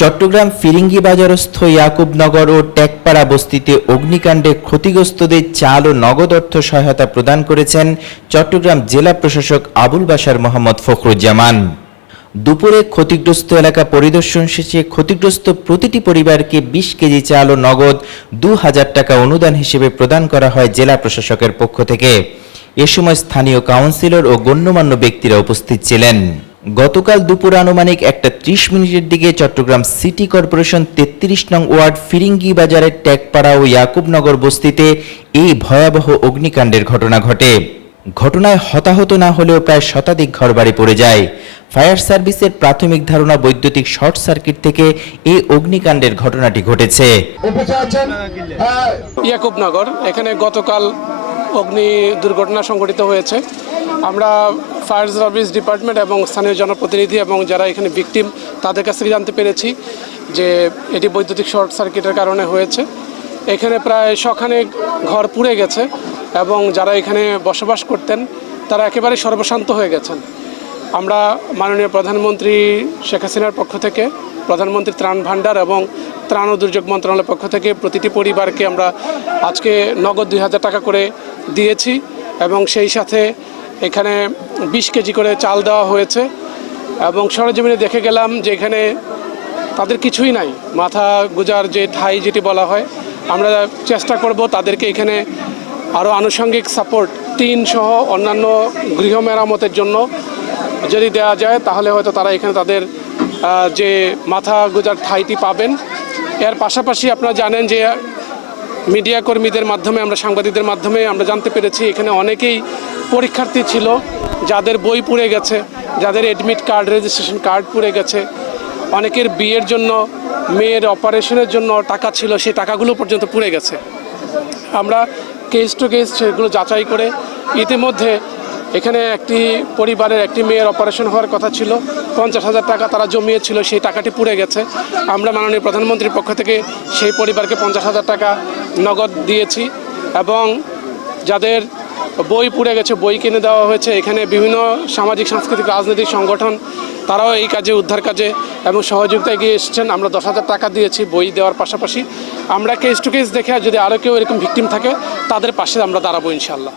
চট্টগ্রাম ফিরিঙ্গি বাজারস্থ ইয়াকুবনগর ও টেকপাড়া বস্তিতে অগ্নিকাণ্ডে ক্ষতিগ্রস্তদের চাল ও নগদ অর্থ সহায়তা প্রদান করেছেন চট্টগ্রাম জেলা প্রশাসক আবুল বাশার মোহাম্মদ ফখরুজ্জামান। দুপুরে ক্ষতিগ্রস্ত এলাকা পরিদর্শন শেষে ক্ষতিগ্রস্ত প্রতিটি পরিবারকে বিশ কেজি চাল ও নগদ দু হাজার টাকা অনুদান হিসেবে প্রদান করা হয় জেলা প্রশাসকের পক্ষ থেকে। এ সময় স্থানীয় কাউন্সিলর ও গণ্যমান্য ব্যক্তিরা উপস্থিত ছিলেন। গতকাল দুপুর আনুমানিক একটা ত্রিশ মিনিটের দিকে চট্টগ্রাম সিটি কর্পোরেশন তেত্রিশ নং ওয়ার্ড ফিরিঙ্গি বাজারের ট্যাগপাড়া ও ইয়াকুবনগর বস্তিতে এই ভয়াবহ অগ্নিকাণ্ডের ঘটনা ঘটে। ঘটনায় হতাহত না হলেও প্রায় শতাধিক ঘরবাড়ি পড়ে যায়। ফায়ার সার্ভিসের প্রাথমিক ধারণা বৈদ্যুতিক শর্ট সার্কিট থেকে এই অগ্নিকাণ্ডের ঘটনাটি ঘটেছে। ইয়াকুবনগর এখানে গতকাল অগ্নি দুর্ঘটনা সংঘটিত হয়েছে। আমরা ফায়ার সার্ভিস ডিপার্টমেন্ট এবং স্থানীয় জনপ্রতিনিধি এবং যারা এখানে ভিকটিম তাদের কাছ থেকে জানতে পেরেছি যে এটি বৈদ্যুতিক শর্ট সার্কিটের কারণে হয়েছে। এখানে প্রায় শখানেক ঘর পুড়ে গেছে এবং যারা এখানে বসবাস করতেন, তারা একেবারে সর্বশান্ত হয়ে গেছেন। আমরা মাননীয় প্রধানমন্ত্রী শেখ হাসিনার পক্ষ থেকে, প্রধানমন্ত্রী ত্রাণ ভাণ্ডার এবং ত্রাণ ও দুর্যোগ মন্ত্রণালয়ের পক্ষ থেকে প্রতিটি পরিবারকে আমরা আজকে নগদ দুই হাজার টাকা করে দিয়েছি এবং সেই সাথে এখানে বিশ কেজি করে চাল দেওয়া হয়েছে এবং সরজমিনে দেখে গেলাম যে এখানে তাদের কিছুই নাই। মাথা গুজার যে ঠাই যেটি বলা হয়, আমরা চেষ্টা করব তাদেরকে এখানে আরও আনুষঙ্গিক সাপোর্ট টিন সহ অন্যান্য গৃহ মেরামতের জন্য যদি দেওয়া যায়, তাহলে হয়তো তারা এখানে তাদের যে মাথা গুজার ঠাইটি পাবেন। এর পাশাপাশি আপনারা জানেন যে মিডিয়া কর্মীদের মাধ্যমে, আমরা সাংবাদিকদের মাধ্যমে আমরা জানতে পেরেছি এখানে অনেকেই পরীক্ষার্থী ছিল, যাদের বই পুড়ে গেছে, যাদের এডমিট কার্ড রেজিস্ট্রেশন কার্ড পুড়ে গেছে। অনেকের বিয়ের জন্য, মেয়ের অপারেশনের জন্য টাকা ছিল, সেই টাকাগুলো পর্যন্ত পুড়ে গেছে। আমরা কেস টু কেস সেগুলো যাচাই করে, ইতিমধ্যে এখানে একটি পরিবারের একটি মেয়ের অপারেশন হওয়ার কথা ছিল। পঞ্চাশ হাজার টাকা তারা জমিয়েছিল, সেই টাকাটি পুড়ে গেছে। আমরা মাননীয় প্রধানমন্ত্রীর পক্ষ থেকে সেই পরিবারকে পঞ্চাশ হাজার টাকা নগদ দিয়েছি এবং যাদের বই পুড়ে গেছে, বই কিনে দেওয়া হয়েছে, এখানে বিভিন্ন সামাজিক, সাংস্কৃতিক, রাজনৈতিক সংগঠন, তারাও এই কাজে, উদ্ধার কাজে এবং সহযোগিতা এগিয়ে এসেছেন। আমরা দশ হাজার টাকা দিয়েছি বই দেওয়ার পাশাপাশি। আমরা কেস টু কেস দেখে যদি আরও কেউ এরকম ভিকটিম থাকে, তাদের পাশে আমরা দাঁড়াবো ইনশাল্লাহ